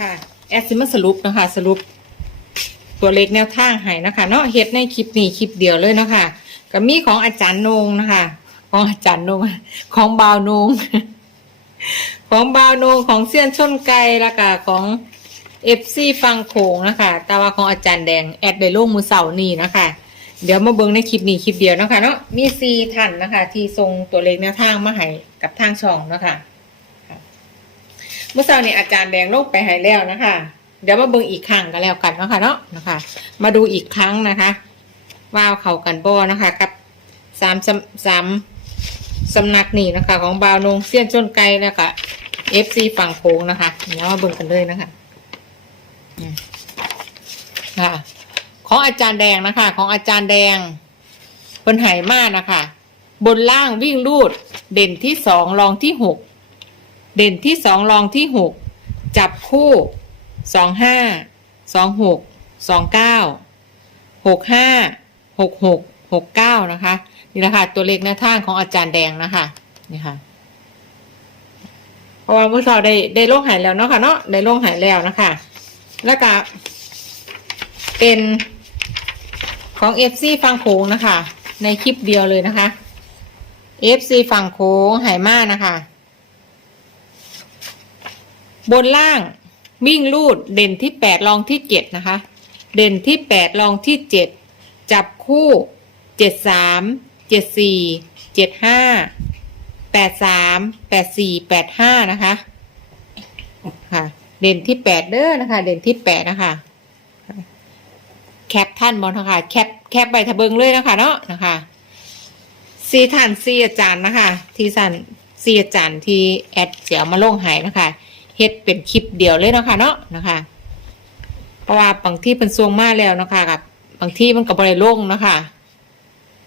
ค่ะ แอดซิมาสรุปนะคะ สรุป ตัวเลขแนวทางให้นะคะ เนาะเฮ็ดในคลิปนี้คลิปเดียวเลยนะคะก็มีของอาจารย์นงนะคะ ของอาจารย์นง ของบาวนง ของบาวนงของเซียนชนไกแล้วก็ของเอฟซีฟังโขงนะคะแต่ว่าของอาจารย์แดงแอดได้ลงมือเสาร์นี้นะคะ เดี๋ยวมาเบิ่งในคลิปนี้คลิปเดียวนะคะเนาะมีซีท่านนะคะ ที่ทรงตัวเลขแนวทางมาให้กับทางช่องนะคะ เมื่อเช้านี้อาจารย์แดงลงไปให้แล้วนะคะ เดี๋ยวมาเบิ่งอีกครั้งกันแล้วกันนะคะเนาะนะคะ มาดูอีกครั้งนะคะว่าเขากันบ่นะคะกับสามสามสำนักนี่นะคะ ของบาวนงเซียนจนไกลแล้วก็เอฟซีฝั่งโค้งนะคะเดี๋ยวมาเบิ่งกันเลยนะคะค่ะของอาจารย์แดงนะคะ ของอาจารย์แดงเพิ่นไหมากนะคะ บนล่างวิ่งรูด เด่นที่สองรองที่หก เด่นที่สองรองที่หกจับคู่สองห้าสองหกสองเก้าหกห้าหกหกหกเก้านะคะนี่แหละค่ะตัวเลขหน้าท่างของอาจารย์แดงนะคะนี่ค่ะเพราะว่าเมื่อเราได้ได้โรคหายแล้วเนาะค่ะเนาะได้โรคหายแล้วนะคะแล้วก็เป็นของเอฟซีฟังโขงนะคะ ในคลิปเดียวเลยนะคะเอฟซีฝั่งโขงหายมากนะคะ บนล่างวิ่งลูดเด่นที่แปดรองที่เจ็ดนะคะ เด่นที่แปดรองที่เจ็ดจับคู่เจ็ดสามเจ็ดสี่เจ็ดห้าแปดสามแปดสี่แปดห้านะคะค่ะ เด่นที่แปดเด้อนะคะ เด่นที่แปดนะคะแคปท่านบอลนะคะแคปแคปใบทะเบิงเลยนะคะเนาะนะคะซีท่านซีอาจารย์นะคะ ที่สันซีอาจารย์ที่แอดเสียวมาลงหายนะคะ เฮ็ดเป็นคลิปเดียวเลยเนาะค่ะเนาะนะคะ เพราะว่าบางที่เป็นซวงมาแล้วเนาะคะกับบางที่มันก็บ่ได้ลงเนาะคะ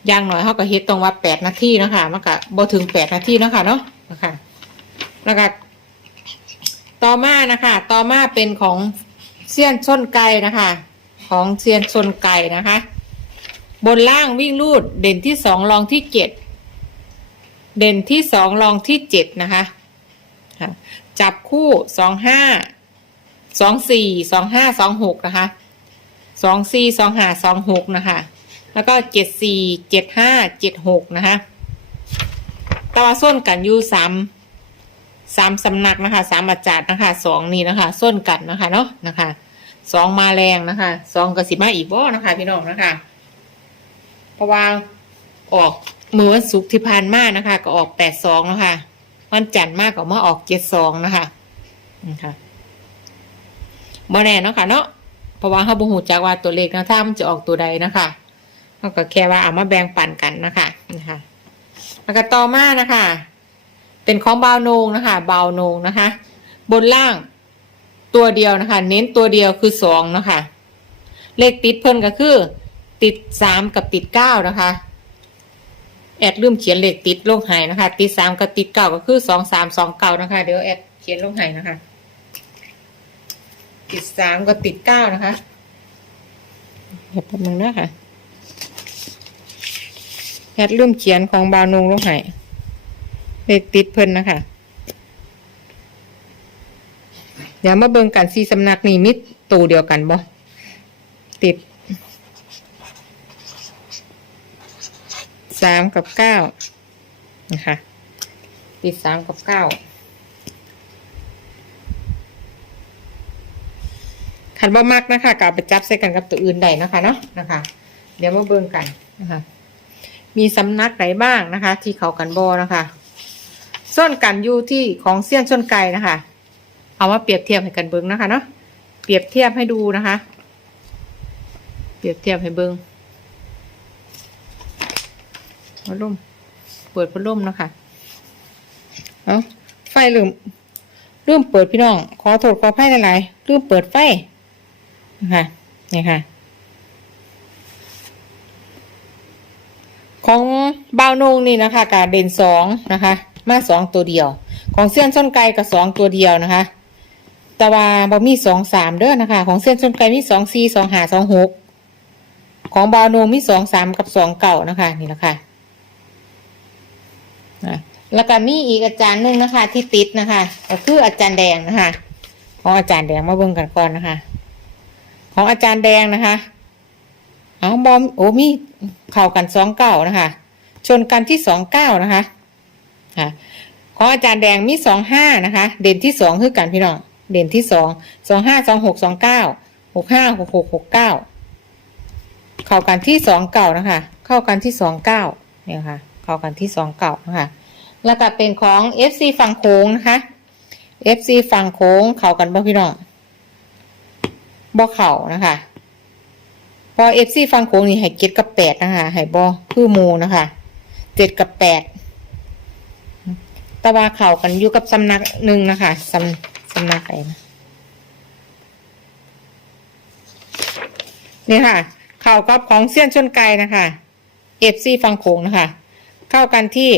อย่างหน้อยเขาก็เฮ็ดตรงว่าแปดนาทีเนาะคะมันก็บ่ถึงแปดนาทีเนาะคะเนาะนะคะแล้วก็ต่อมานะคะ ต่อมาเป็นของเซียนชนไก่นะคะ ของเซียนชนไก่นะคะ บนล่างวิ่งลูดเด่นที่สองรองที่เจ็ดเด่นที่สองรองที่เจ็ดนะคะ จับคู่สองห้าสองสี่สองห้าสองหกนะคะสองสี่สองห้าสองหกนะคะแล้วก็เจ็ดสี่เจ็ดห้าเจ็ดหกนะคะตะวันส้นกันอยู่สามสามสำนักนะคะสามอาจารย์นะคะสองนี่นะคะส้นกันนะคะเนาะนะคะสองมาแรงนะคะสองกสิมาอีกบ่นะคะ พี่น้องนะคะ เพราะว่าออกเมื่อวันศุกร์ที่ผ่านมานะคะ ก็ออกแปดสองนะคะ วันจันทร์มากกว่ามาออกเจ็ดสองนะคะนะคะบ่แน่เนาะค่ะเนาะเพราะว่าเขาบ่หูจักว่าตัวเลขแนวทางมันจะออกตัวใดนะคะเขาก็แค่ว่าเอามาแบ่งปันกันนะคะนะคะแล้วก็ต่อมานะคะ เป็นของบาวโนงนะคะบาวโนงนะคะ บนล่างตัวเดียวนะคะ เน้นตัวเดียวคือสองนะคะ เลขติดเพิ่นก็คือ ติดสามกับติดเก้านะคะ แอดลืมเขียนเลขติดลงไหนะคะ ติดสามกับติดเก้าก็คือสองสามสองเก้านะคะ เดี๋ยวแอดเขียนลงไหนะคะ ติดสามกับติดเก้านะคะเดี๋ยวแป๊บนึงนะคะแอดลืมเขียนของบาวนงลงไหเลขติดเพิ่นนะคะเดี๋ยวมาเบิ่งกันสีสำนักนี่มิดตูเดียวกันบ่ติด สามกับเก้านะคะติดสามกับเก้าขันบ่มักนะคะก็เอาไปจับใส่กันกับตัวอื่นได้นะคะเนาะนะคะ เดี๋ยวมาเบิ่งกันนะคะ มีสำนักไหนบ้างนะคะ ที่เขากันบอนะคะส้นกันอยู่ที่ของเสี้ยนส้นไก่นะคะ เอามาเปรียบเทียบให้กันเบิ่งนะคะเนาะเปรียบเทียบให้ดูนะคะ เปรียบเทียบให้เบิ่ง พัดลมเปิดพัดลมนะคะเอาไฟลืมลืมเปิดพี่น้อง ขอโทษขออภัยหลายๆลืมเปิดไฟนะคะนี่ค่ะ ของบาวนงนี่นะคะกาเด่นสองนะคะ มาสองตัวเดียว ของเส้นส้นไก่กับสองตัวเดียวนะคะแต่ว่าบ่มีสองสามเด้อนะคะ ของเส้นส้นไก่มีสองสี่สองหาสองหกของบาวนงมีสองสามกับสองเก่านะคะ นี่แหละค่ะ นะแล้วก็มีอีกอาจารย์หนึ่งนะคะ ที่ติดนะคะ ก็คืออาจารย์แดงนะคะ ของอาจารย์แดงมาเบิ่งกันก่อนนะคะ ของอาจารย์แดงนะคะ เอาบอมโอ้มีเข่ากันสองเก้านะคะ ชนกันที่สองเก้านะคะค่ะของอาจารย์แดงมีสองห้านะคะ เด่นที่สองคือกันพี่น้องเด่นที่สองสองห้าสองหกสองเก้าหกห้าหกหกหกเก้าเข้ากันที่สองเก้านะคะ เข้ากันที่สองเก้าเนี่ยค่ะ เข้ากันที่สองเก้านะคะแล้วก็เป็นของ FC ฝั่งโค้งนะคะ FC ฝั่งโค้งเข้ากันบ่พี่น้องบ่เข่านะคะ พอ FC ฝั่งโค้งนี่ให้เจ็ดกับแปดนะคะให้บ่คือมูนะคะเจ็ดกับแปดตะว่าเข่ากันอยู่กับสำนักหนึ่งนะคะสำสำนักไหนนี่ค่ะ เข่ากับของเสี้ยนชนไกลนะคะ FC ฝั่งโค้งนะคะ เข้ากันที่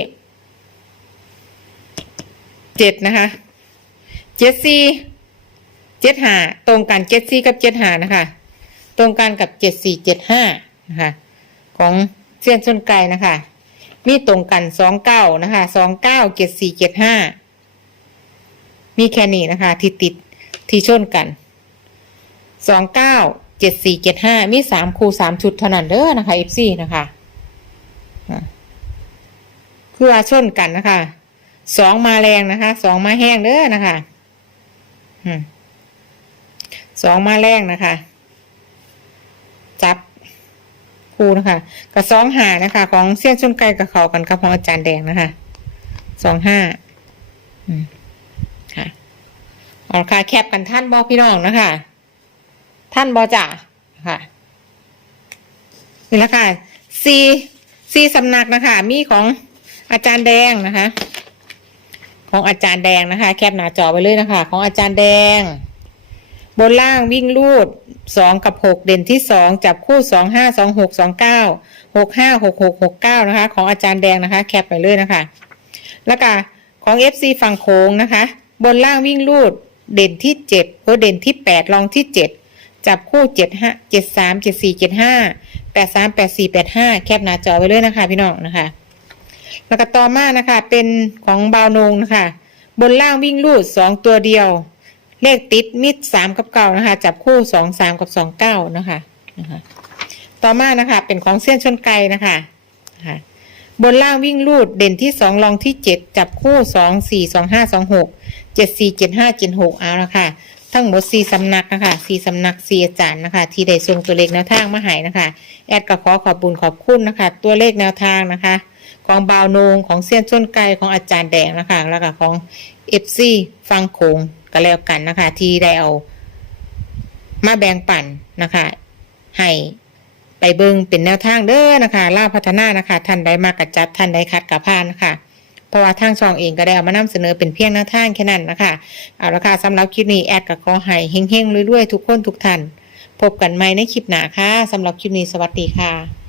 เจ็ดนะคะเจ็ดสี่เจ็ดหาตรงกันเจ็ดสี่กับเจ็ดหานะคะ ตรงกันกับเจ็ดสี่เจ็ดห้านะคะ ของเส้นชนไก่นะคะ มีตรงกันสองเก้านะคะสองเก้าเจ็ดสี่เจ็ดห้ามีแค่นี้นะคะ ที่ติดที่ชนกันสองเก้าเจ็ดสี่เจ็ดห้ามีสามคูสามชุดเท่านั้นเด้อนะคะเอฟซีนะคะอะ เพื่อชนกันนะคะสองมาแรงนะคะสองมาแห้งเด้อนะคะสองมาแรงนะคะ จับคู่นะคะกับสองหานะคะ ของเสี้ยนชนไก่กับเขากันกับของอาจารย์แดงนะคะสองห้าอค่ะเอาค่ะแคบกันท่านบอพี่น้องนะคะ ท่านบอจ่าค่ะนี่แหละค่ะซีซีสำนักนะคะ มีของ อาจารย์แดงนะคะ ของอาจารย์แดงนะคะ แคปหน้าจอไปเลยนะคะ ของอาจารย์แดง บนล่างวิ่งลูดสองกับหกเด่นที่สองจับคู่สองห้าสองหกสองเก้าหกห้าหกหกหกเก้านะคะ ของอาจารย์แดงนะคะ แคปไปเลยนะคะ แล้วก็ของ FC ฝั่งโค้งนะคะ บนล่างวิ่งลูดเด่นที่เจ็ดโอเด่นที่แปดรองที่เจ็ดจับคู่เจ็ดห้าเจ็ดสามเจ็ดสี่เจ็ดห้าแปดสามแปดสี่แปดห้าแคปหน้าจอไปเลยนะคะ พี่น้องนะคะ แล้วก็ต่อมานะคะ เป็นของบาวนงนะคะ บนล่างวิ่งลูดสองตัวเดียว เลขติดมิดสามกับเก้านะคะ จับคู่สองสามกับสองเก้านะคะนะคะ ต่อมานะคะเป็นของเส้นชนไกลนะคะนะคะบนล่างวิ่งลูดเด่นที่สองรองที่เจ็ดจับคู่สองสี่สองห้าสองหกเจ็ดสี่เจ็ดห้าเจ็ดหกเอาละค่ะ ทั้งหมดสี่สำนักนะคะสี่สำนักสี่อาจารย์นะคะ ที่ได้ส่งตัวเลขแนวทางมาให้นะคะ แอดก็ขอขอบบุญขอบคุณนะคะ ตัวเลขแนวทางนะคะ ของบาวโนงของเส้นชนไกลของอาจารย์แดงนะคะ แล้วก็ของเอฟซีฟังโขงก็แล้วกันนะคะ ที่ได้เอา มาแบ่งปันนะคะ ให้ไปเบิงเป็นแนวทางเด้อนะคะล่าพัฒนานะคะ ท่านใดมากระจัดท่านใดคัดกับพานนะคะเพราะว่าทางช่องเองก็ได้เอามานำเสนอเป็นเพียงแนวทางแค่นั้นนะคะ เอาละค่ะสำหรับคลิปนี้แอดกับขอให้เฮงๆรวยๆ ทุกคนทุกท่าน พบกันใหม่ในคลิปหน้าค่ะสำหรับคลิปนี้สวัสดีค่ะ